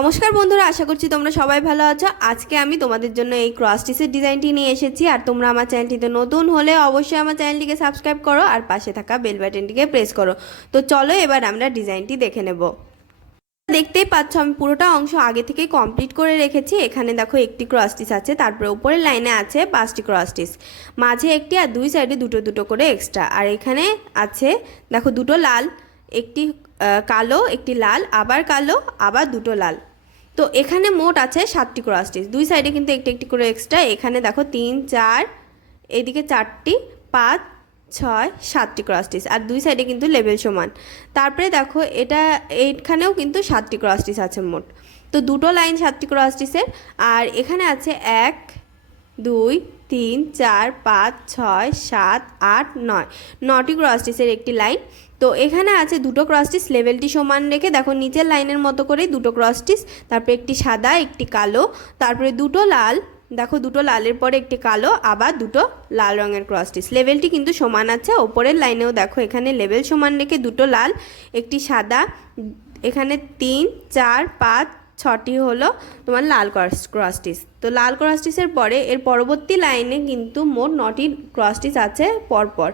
নমস্কার বন্ধুরা, আশা করছি তোমরা সবাই ভালো আছো। আজকে আমি তোমাদের জন্য এই ক্রস স্টিচের ডিজাইনটি নিয়ে এসেছি। আর তোমরা আমার চ্যানেলটিতে নতুন হলে অবশ্যই আমার চ্যানেলটিকে সাবস্ক্রাইব করো আর পাশে থাকা বেল বাটনটিকে প্রেস করো। তো চলো এবার আমরা ডিজাইনটি দেখে নেব। দেখতেই পাচ্ছ আমি পুরোটা অংশ আগে থেকেই কমপ্লিট করে রেখেছি। এখানে দেখো একটি ক্রস স্টিচ আছে, তারপরে উপরের লাইনে আছে 5টি ক্রস স্টিচ, মাঝে একটি আর দুই সাইডে দুটো দুটো করে এক্সট্রা। আর এখানে আছে দেখো দুটো লাল, একটি কালো, একটি লাল, আবার কালো, আবার দুটো লাল। তো এখানে মোট আছে 7টি ক্রস স্টিচ, দুই সাইডে কিন্তু একটি একটি করে এক্সট্রা। এখানে দেখো 3 4, এইদিকে 4টি, 5 6 7টি ক্রস স্টিচ, আর দুই সাইডে কিন্তু লেভেল সমান। তারপরে দেখো এইখানেও কিন্তু 7টি ক্রস স্টিচ আছে মোট। তো দুটো লাইন 7টি ক্রস স্টিচের। আর এখানে আছে 1 2 3 4 5 6 7 8 9, 9টি ক্রস স্টিচের একটি লাইন। তো এখানে আছে দুটো ক্রস স্টিচ, লেভেলটি সমান রেখে দেখো নিচের লাইনের মতো করেই দুটো ক্রস স্টিচ, তারপরে একটি সাদা একটি কালো, তারপরে দুটো লাল, দেখো দুটো লালের পরে একটি কালো, আবার দুটো লাল রঙের ক্রস স্টিচ। লেভেলটি কিন্তু সমান আছে। ওপরের লাইনেও দেখো এখানে লেভেল সমান রেখে দুটো লাল একটি সাদা, এখানে 3 4 5 6টি হলো তোমার লাল ক্রস স্টিচ। তো লাল ক্রস স্টিচের পরে এর পরবর্তী লাইনে কিন্তু মোট 9টি ক্রস স্টিচ আছে পরপর।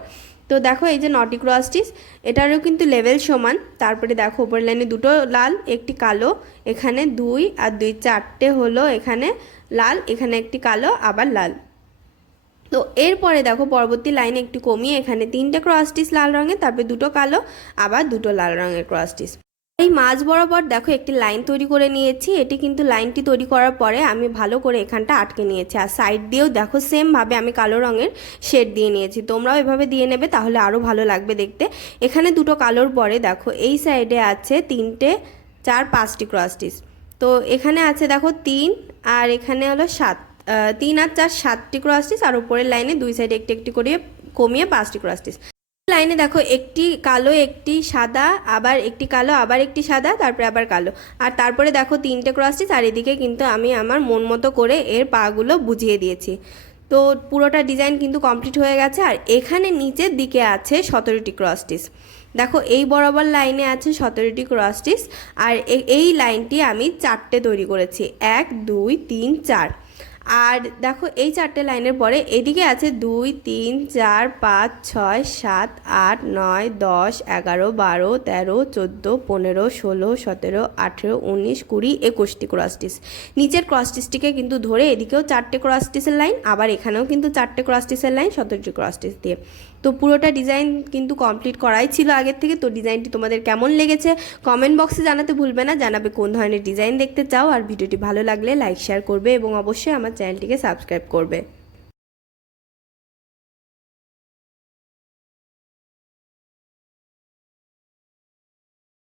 তো দেখো এই যে 9টি ক্রস স্টিচ, এটারও কিন্তু লেভেল সমান। তারপরে দেখো উপরের লাইনে দুটো লাল একটি কালো, এখানে 2 আর 2 4টে হলো এখানে লাল, এখানে একটি কালো, আবার লাল। তো এরপরে দেখো পরবর্তী লাইনে একটু কমিয়ে এখানে 3টে ক্রস স্টিচ লাল রঙের, তারপরে দুটো কালো, আবার দুটো লাল রঙের ক্রস স্টিচ। এই মাঝ বরাবর দেখো একটি লাইন তৈরি করে নিয়েছি। এটি কিন্তু লাইনটি তৈরি করার পরে আমি ভালো করে এখানটা আটকে নিয়েছি। আর সাইড দিয়েও দেখো সেমভাবে আমি কালো রঙের শেড দিয়ে নিয়েছি। তোমরাও এভাবে দিয়ে নেবে, তাহলে আরও ভালো লাগবে দেখতে। এখানে দুটো কালোর পরে দেখো এই সাইডে আছে 3টে 4 5টি ক্রস স্টিচ। তো এখানে আছে দেখো 3, আর এখানে হলো 7, 3 আর 4 7টি ক্রস স্টিচ। আর উপরের লাইনে দুই সাইডে একটি একটি করে কমিয়ে 5টি ক্রস স্টিচ। লাইনে দেখো একটি কালো একটি সাদা, আবার একটি কালো, আবার একটি সাদা, তারপরে আবার কালো। আর তারপরে দেখো 3টে ক্রস স্টিচ। আর এদিকে কিন্তু আমি আমার মন মতো করে এর পাগুলো বুঝিয়ে দিয়েছি। তো পুরোটা ডিজাইন কিন্তু কমপ্লিট হয়ে গেছে। আর এখানে নিচের দিকে আছে 17টি ক্রস স্টিচ। দেখো এই বরাবর লাইনে আছে 17টি ক্রস স্টিচ। আর এই লাইনটি আমি 4টে তৈরি করেছি, 1 2 3 4। আর দেখো এই 4টে লাইনের পরে এদিকে আছে 2 3 4 5 6 7 8 9 10 11 12 13 14 15 16 17 18 19 20 21টি ক্রস স্টিচ। নিচের ক্রস স্টিচটিকে কিন্তু ধরে এদিকেও 4টে ক্রস স্টিচের লাইন, আবার এখানেও কিন্তু 4টে ক্রস স্টিচের লাইন 17টি ক্রস স্টিচ দিয়ে। তো পুরোটা ডিজাইন কিন্তু কমপ্লিট করাই ছিল আগের থেকে। তো ডিজাইনটি তোমাদের কেমন লেগেছে কমেন্ট বক্সে জানাতে ভুলবে না, জানাবে কোন ধরনের ডিজাইন দেখতে চাও। আর ভিডিওটি ভালো লাগলে লাইক শেয়ার করবে এবং অবশ্যই আমার চ্যানেলটিকে সাবস্ক্রাইব করবে।